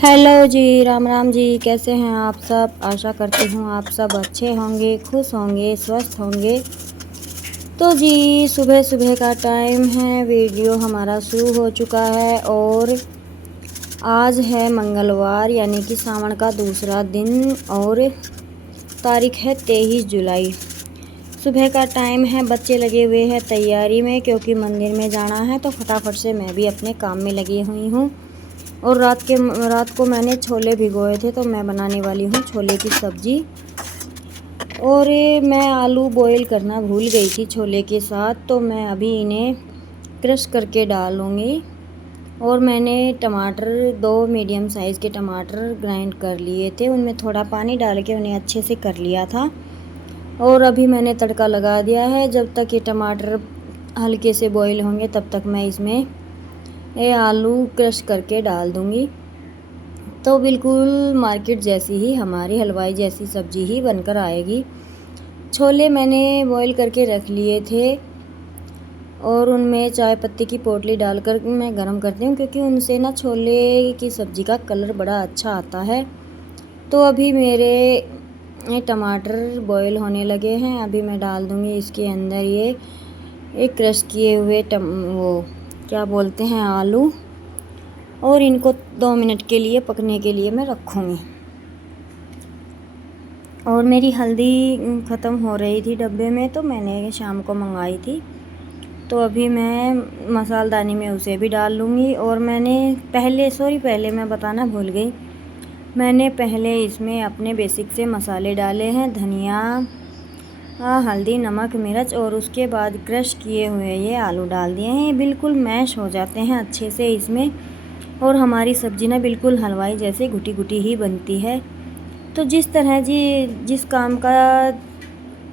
Hello जी, राम राम जी। कैसे हैं आप सब? आशा करती हूँ आप सब अच्छे होंगे, खुश होंगे, स्वस्थ होंगे। तो जी सुबह सुबह का टाइम है, वीडियो हमारा शुरू हो चुका है और आज है मंगलवार यानी कि सावन का दूसरा दिन और तारीख है 23 जुलाई। सुबह का टाइम है, बच्चे लगे हुए हैं तैयारी में क्योंकि मंदिर में जाना है, तो फटाफट से मैं भी अपने काम में लगी हुई हूँ। और रात को मैंने छोले भिगोए थे, तो मैं बनाने वाली हूँ छोले की सब्ज़ी। और मैं आलू बॉईल करना भूल गई थी छोले के साथ, तो मैं अभी इन्हें क्रश करके डालूँगी। और मैंने टमाटर 2 मीडियम साइज़ के टमाटर ग्राइंड कर लिए थे, उनमें थोड़ा पानी डाल के उन्हें अच्छे से कर लिया था। और अभी मैंने तड़का लगा दिया है। जब तक ये टमाटर हल्के से बॉईल होंगे तब तक मैं इसमें ये आलू क्रश करके डाल दूँगी। तो बिल्कुल मार्केट जैसी ही, हमारी हलवाई जैसी सब्ज़ी ही बनकर आएगी। छोले मैंने बॉईल करके रख लिए थे और उनमें चाय पत्ती की पोटली डालकर मैं गरम करती हूँ, क्योंकि उनसे ना छोले की सब्ज़ी का कलर बड़ा अच्छा आता है। तो अभी मेरे टमाटर बॉईल होने लगे हैं। अभी मैं डाल दूँगी इसके अंदर ये क्रश किए हुए वो क्या बोलते हैं, आलू। और इनको 2 मिनट के लिए पकने के लिए मैं रखूँगी। और मेरी हल्दी ख़त्म हो रही थी डब्बे में, तो मैंने शाम को मंगाई थी। तो अभी मैं मसालदानी में उसे भी डाल लूँगी। और मैंने पहले मैं बताना भूल गई, मैंने पहले इसमें अपने बेसिक से मसाले डाले हैं, धनिया, हल्दी, नमक, मिर्च, और उसके बाद क्रश किए हुए ये आलू डाल दिए हैं। ये बिल्कुल मैश हो जाते हैं अच्छे से इसमें, और हमारी सब्ज़ी ना बिल्कुल हलवाई जैसे घुटी घुटी ही बनती है। तो जिस तरह जिस काम का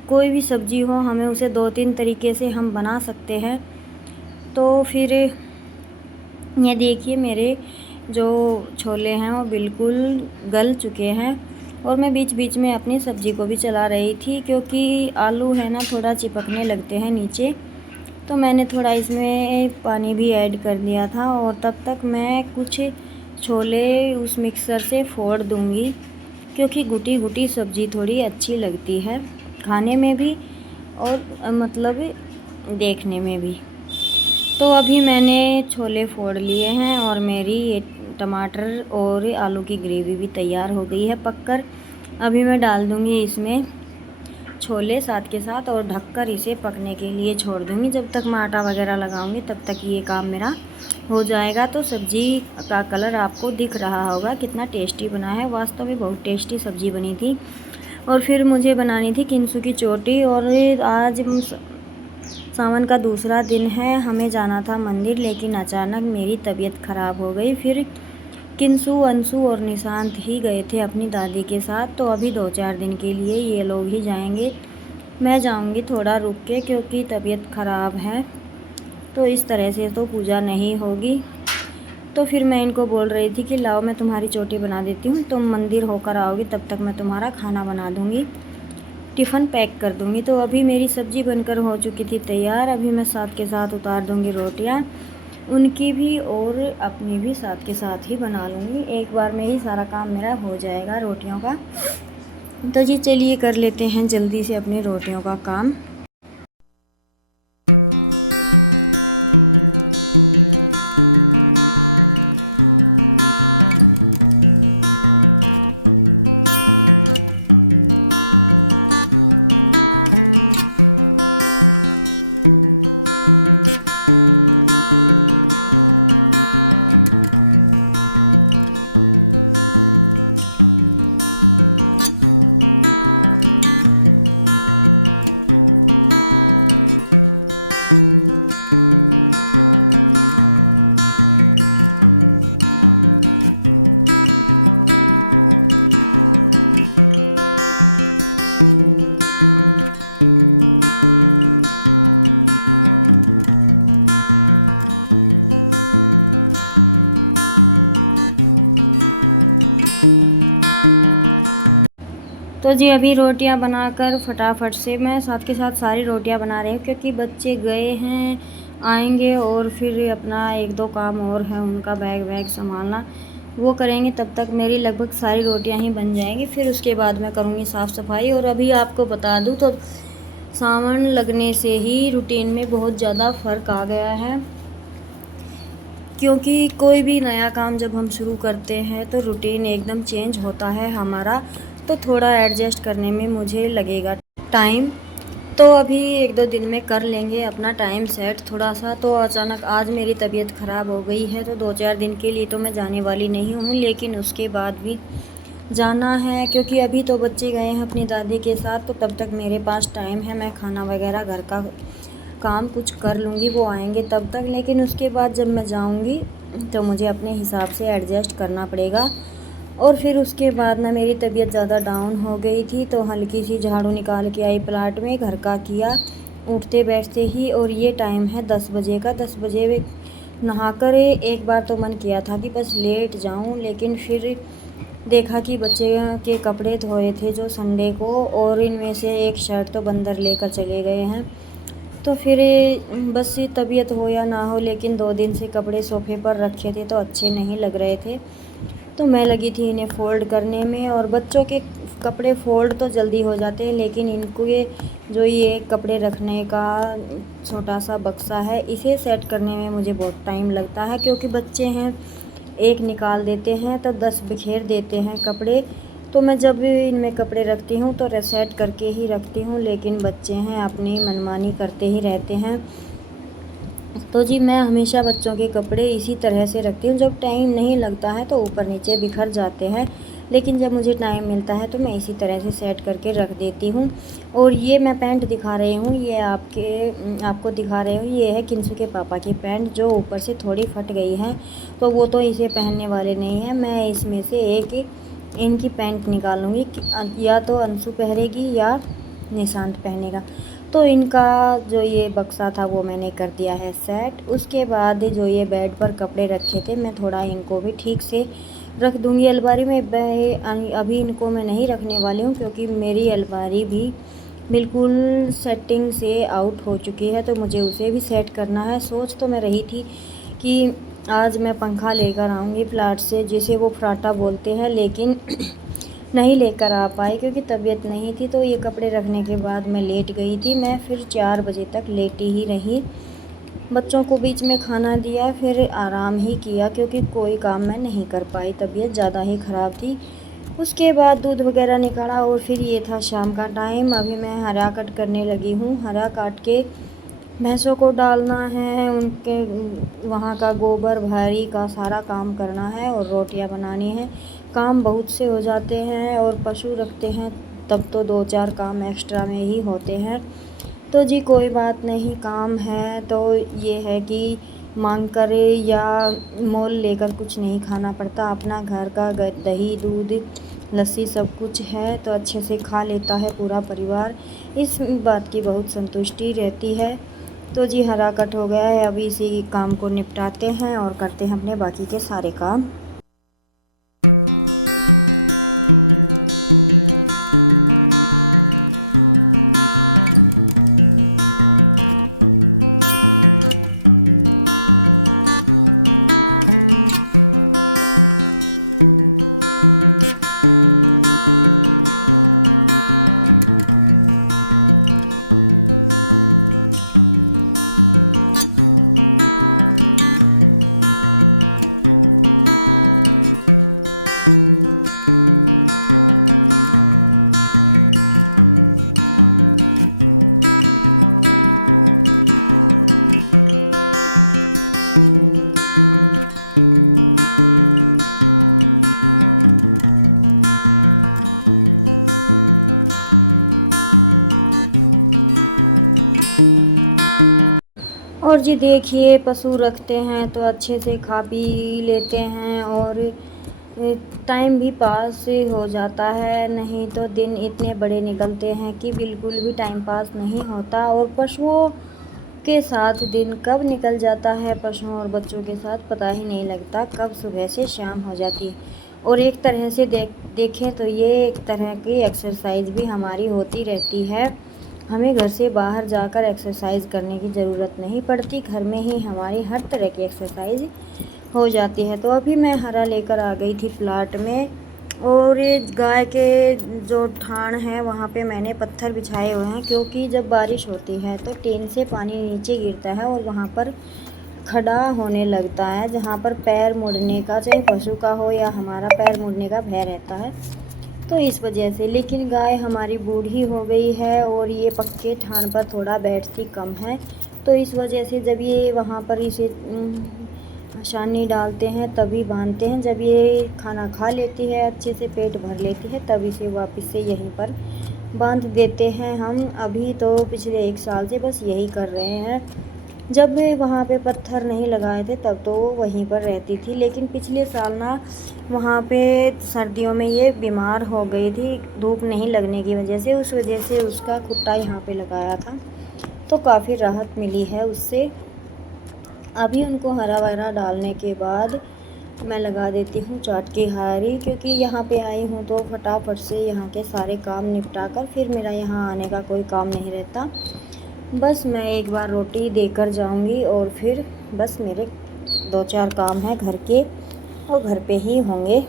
कोई भी सब्ज़ी हो, हमें उसे 2-3 तरीके से हम बना सकते हैं। तो फिर ये देखिए मेरे जो छोले हैं वो बिल्कुल गल चुके हैं। और मैं बीच बीच में अपनी सब्ज़ी को भी चला रही थी, क्योंकि आलू है ना थोड़ा चिपकने लगते हैं नीचे। तो मैंने थोड़ा इसमें पानी भी ऐड कर दिया था। और तब तक मैं कुछ छोले उस मिक्सर से फोड़ दूँगी, क्योंकि घुटी घुटी सब्ज़ी थोड़ी अच्छी लगती है खाने में भी और मतलब देखने में भी। तो अभी मैंने छोले फोड़ लिए हैं और मेरी ये टमाटर और आलू की ग्रेवी भी तैयार हो गई है पककर। अभी मैं डाल दूँगी इसमें छोले साथ के साथ और ढककर इसे पकने के लिए छोड़ दूँगी। जब तक मैं आटा वगैरह लगाऊँगी तब तक ये काम मेरा हो जाएगा। तो सब्ज़ी का कलर आपको दिख रहा होगा कितना टेस्टी बना है। वास्तव में बहुत टेस्टी सब्ज़ी बनी थी। और फिर मुझे बनानी थी किंसू की चोटी। और आज सावन का दूसरा दिन है, हमें जाना था मंदिर, लेकिन अचानक मेरी तबीयत ख़राब हो गई। फिर किंसू, अंशु और निशांत ही गए थे अपनी दादी के साथ। तो अभी 2-4 दिन के लिए ये लोग ही जाएंगे। मैं जाऊंगी थोड़ा रुक के, क्योंकि तबीयत ख़राब है। तो इस तरह से तो पूजा नहीं होगी। तो फिर मैं इनको बोल रही थी कि लाओ मैं तुम्हारी चोटी बना देती हूँ, तुम मंदिर होकर आओगी, तब तक मैं तुम्हारा खाना बना दूँगी, टिफ़िन पैक कर दूँगी। तो अभी मेरी सब्ज़ी बनकर हो चुकी थी तैयार। अभी मैं साथ के साथ उतार दूँगी रोटियाँ, उनकी भी और अपनी भी साथ के साथ ही बना लूँगी। एक बार में ही सारा काम मेरा हो जाएगा रोटियों का। तो जी चलिए कर लेते हैं जल्दी से अपनी रोटियों का काम। तो जी अभी रोटियां बनाकर फटाफट से मैं साथ के साथ सारी रोटियां बना रही हूँ, क्योंकि बच्चे गए हैं, आएंगे और फिर अपना 1-2 काम और है उनका, बैग वैग संभालना। वो करेंगे तब तक मेरी लगभग सारी रोटियां ही बन जाएंगी। फिर उसके बाद मैं करूँगी साफ़ सफाई। और अभी आपको बता दूँ तो सावन लगने से ही रूटीन में बहुत ज़्यादा फ़र्क आ गया है, क्योंकि कोई भी नया काम जब हम शुरू करते हैं तो रूटीन एकदम चेंज होता है हमारा, तो थोड़ा एडजस्ट करने में मुझे लगेगा टाइम। तो अभी 1-2 दिन में कर लेंगे अपना टाइम सेट थोड़ा सा। तो अचानक आज मेरी तबीयत ख़राब हो गई है, तो 2-4 दिन के लिए तो मैं जाने वाली नहीं हूँ, लेकिन उसके बाद भी जाना है, क्योंकि अभी तो बच्चे गए हैं अपनी दादी के साथ, तो तब तक मेरे पास टाइम है। मैं खाना वगैरह घर का काम कुछ कर लूँगी, वो आएंगे तब तक। लेकिन उसके बाद जब मैं जाऊँगी तो मुझे अपने हिसाब से एडजस्ट करना पड़ेगा। और फिर उसके बाद ना मेरी तबीयत ज़्यादा डाउन हो गई थी, तो हल्की सी झाड़ू निकाल के आई प्लाट में, घर का किया उठते बैठते ही। और ये टाइम है 10 बजे का। 10 बजे नहाकर एक बार तो मन किया था कि बस लेट जाऊं, लेकिन फिर देखा कि बच्चे के कपड़े धोए थे जो संडे को, और इनमें से एक शर्ट तो बंदर लेकर चले गए हैं। तो फिर बस तबीयत हो या ना हो, लेकिन 2 दिन से कपड़े सोफ़े पर रखे थे तो अच्छे नहीं लग रहे थे, तो मैं लगी थी इन्हें फ़ोल्ड करने में। और बच्चों के कपड़े फ़ोल्ड तो जल्दी हो जाते हैं, लेकिन इनको ये कपड़े रखने का छोटा सा बक्सा है, इसे सेट करने में मुझे बहुत टाइम लगता है, क्योंकि बच्चे हैं, एक निकाल देते हैं तो 10 बिखेर देते हैं कपड़े। तो मैं जब भी इनमें कपड़े रखती हूँ तो रीसेट करके ही रखती हूँ, लेकिन बच्चे हैं अपनी मनमानी करते ही रहते हैं। तो जी मैं हमेशा बच्चों के कपड़े इसी तरह से रखती हूँ। जब टाइम नहीं लगता है तो ऊपर नीचे बिखर जाते हैं, लेकिन जब मुझे टाइम मिलता है तो मैं इसी तरह से सेट करके रख देती हूँ। और ये मैं पैंट दिखा रही हूँ, ये आपको दिखा रही हूँ, ये है किंसू के पापा की पैंट, जो ऊपर से थोड़ी फट गई है, तो वो तो इसे पहनने वाले नहीं हैं। मैं इसमें से एक इनकी पैंट निकालूँगी, या तो अंशु पहनेगी या निशांत पहनेगा। तो इनका जो ये बक्सा था वो मैंने कर दिया है सेट। उसके बाद जो ये बेड पर कपड़े रखे थे, मैं थोड़ा इनको भी ठीक से रख दूँगी अलमारी में। अभी इनको मैं नहीं रखने वाली हूँ, क्योंकि मेरी अलमारी भी बिल्कुल सेटिंग से आउट हो चुकी है, तो मुझे उसे भी सेट करना है। सोच तो मैं रही थी कि आज मैं पंखा लेकर आऊँगी फ्लैट से, जिसे वो फ्राटा बोलते हैं, लेकिन नहीं लेकर आ पाई क्योंकि तबीयत नहीं थी। तो ये कपड़े रखने के बाद मैं लेट गई थी। मैं फिर 4 बजे तक लेटी ही रही, बच्चों को बीच में खाना दिया, फिर आराम ही किया, क्योंकि कोई काम मैं नहीं कर पाई, तबीयत ज़्यादा ही ख़राब थी। उसके बाद दूध वगैरह निकाला, और फिर ये था शाम का टाइम। अभी मैं हरा कट करने लगी हूँ। हरा काट के भैंसों को डालना है, उनके वहाँ का गोबर भारी का सारा काम करना है, और रोटियां बनानी है। काम बहुत से हो जाते हैं, और पशु रखते हैं तब तो 2-4 काम एक्स्ट्रा में ही होते हैं। तो जी कोई बात नहीं, काम है तो ये है कि मांग करे या मोल लेकर कुछ नहीं खाना पड़ता। अपना घर का दही दूध लस्सी सब कुछ है तो अच्छे से खा लेता है पूरा परिवार। इस बात की बहुत संतुष्टि रहती है। तो जी हरा कट हो गया है, अभी इसी काम को निपटाते हैं और करते हैं अपने बाकी के सारे काम। और जी देखिए, पशु रखते हैं तो अच्छे से खा पी लेते हैं, और टाइम भी पास हो जाता है। नहीं तो दिन इतने बड़े निकलते हैं कि बिल्कुल भी टाइम पास नहीं होता। और पशुओं के साथ दिन कब निकल जाता है, पशुओं और बच्चों के साथ पता ही नहीं लगता, कब सुबह से शाम हो जाती है। और एक तरह से देखें तो ये एक तरह की एक्सरसाइज भी हमारी होती रहती है। हमें घर से बाहर जाकर एक्सरसाइज करने की ज़रूरत नहीं पड़ती, घर में ही हमारी हर तरह की एक्सरसाइज हो जाती है। तो अभी मैं हरा लेकर आ गई थी प्लाट में, और गाय के जो ठाण है वहाँ पे मैंने पत्थर बिछाए हुए हैं, क्योंकि जब बारिश होती है तो टीन से पानी नीचे गिरता है और वहाँ पर खड़ा होने लगता है, जहाँ पर पैर मुड़ने का, चाहे पशु का हो या हमारा, पैर मुड़ने का भय रहता है। तो इस वजह से, लेकिन गाय हमारी बूढ़ी हो गई है और ये पक्के ठाण पर थोड़ा बैठती कम है, तो इस वजह से जब ये वहाँ पर इसे छानी डालते हैं तभी बांधते हैं। जब ये खाना खा लेती है, अच्छे से पेट भर लेती है, तब इसे वापस से यहीं पर बांध देते हैं हम। अभी तो पिछले 1 साल से बस यही कर रहे हैं। जब वहाँ पे पत्थर नहीं लगाए थे तब तो वो वहीं पर रहती थी, लेकिन पिछले साल ना वहाँ पे सर्दियों में ये बीमार हो गई थी, धूप नहीं लगने की वजह से। उस वजह से उसका कुत्ता यहाँ पे लगाया था, तो काफ़ी राहत मिली है उससे। अभी उनको हरा वरा डालने के बाद मैं लगा देती हूँ चाट की हारी, क्योंकि यहाँ पे आई हूँ तो फटाफट से यहाँ के सारे काम निपटा कर फिर मेरा यहाँ आने का कोई काम नहीं रहता। बस मैं एक बार रोटी देकर जाऊँगी और फिर बस मेरे 2-4 काम हैं घर के, वो घर पे ही होंगे।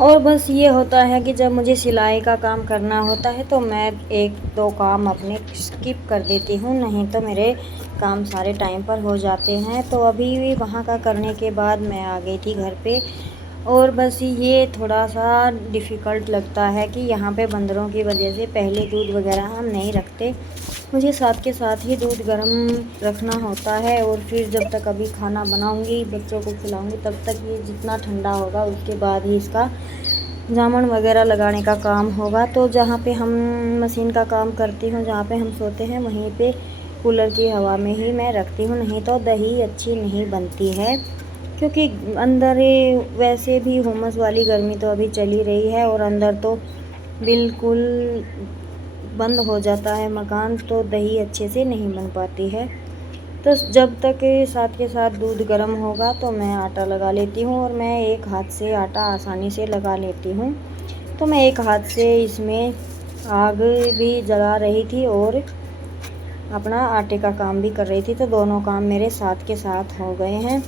और बस ये होता है कि जब मुझे सिलाई का काम करना होता है तो मैं 1-2 काम अपने स्किप कर देती हूँ, नहीं तो मेरे काम सारे टाइम पर हो जाते हैं। तो अभी भी वहाँ का करने के बाद मैं आ गई थी घर पे, और बस ये थोड़ा सा डिफ़िकल्ट लगता है कि यहाँ पे बंदरों की वजह से पहले दूध वगैरह हम नहीं रखते। मुझे साथ के साथ ही दूध गर्म रखना होता है, और फिर जब तक अभी खाना बनाऊँगी, बच्चों को खिलाऊँगी, तब तक ये जितना ठंडा होगा उसके बाद ही इसका जामन वगैरह लगाने का काम होगा। तो जहाँ पे हम मशीन का काम करती हूँ, जहाँ पे हम सोते हैं, वहीं पे कूलर की हवा में ही मैं रखती हूँ, नहीं तो दही अच्छी नहीं बनती है। क्योंकि अंदर वैसे भी हुमस वाली गर्मी तो अभी चली रही है, और अंदर तो बिल्कुल बंद हो जाता है मकान, तो दही अच्छे से नहीं बन पाती है। तो जब तक साथ के साथ दूध गर्म होगा तो मैं आटा लगा लेती हूँ, और मैं एक हाथ से आटा आसानी से लगा लेती हूँ। तो मैं एक हाथ से इसमें आग भी जला रही थी और अपना आटे का काम भी कर रही थी, तो दोनों काम मेरे साथ के साथ हो गए हैं।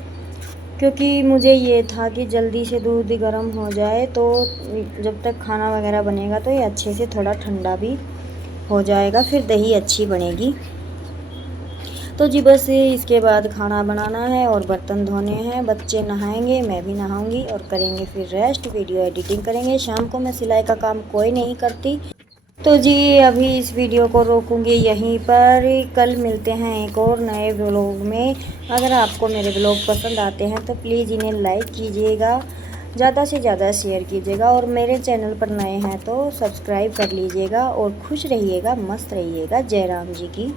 क्योंकि मुझे ये था कि जल्दी से दूध गर्म हो जाए, तो जब तक खाना वगैरह बनेगा तो ये अच्छे से थोड़ा ठंडा भी हो जाएगा, फिर दही अच्छी बनेगी। तो जी बस इसके बाद खाना बनाना है और बर्तन धोने हैं, बच्चे नहाएंगे, मैं भी नहाऊंगी और करेंगे फिर रेस्ट, वीडियो एडिटिंग करेंगे। शाम को मैं सिलाई का काम कोई नहीं करती। तो जी अभी इस वीडियो को रोकूंगी यहीं पर, कल मिलते हैं एक और नए व्लॉग में। अगर आपको मेरे व्लॉग पसंद आते हैं तो प्लीज़ इन्हें लाइक कीजिएगा, ज़्यादा से ज़्यादा शेयर कीजिएगा, और मेरे चैनल पर नए हैं तो सब्सक्राइब कर लीजिएगा। और खुश रहिएगा, मस्त रहिएगा। जय राम जी की।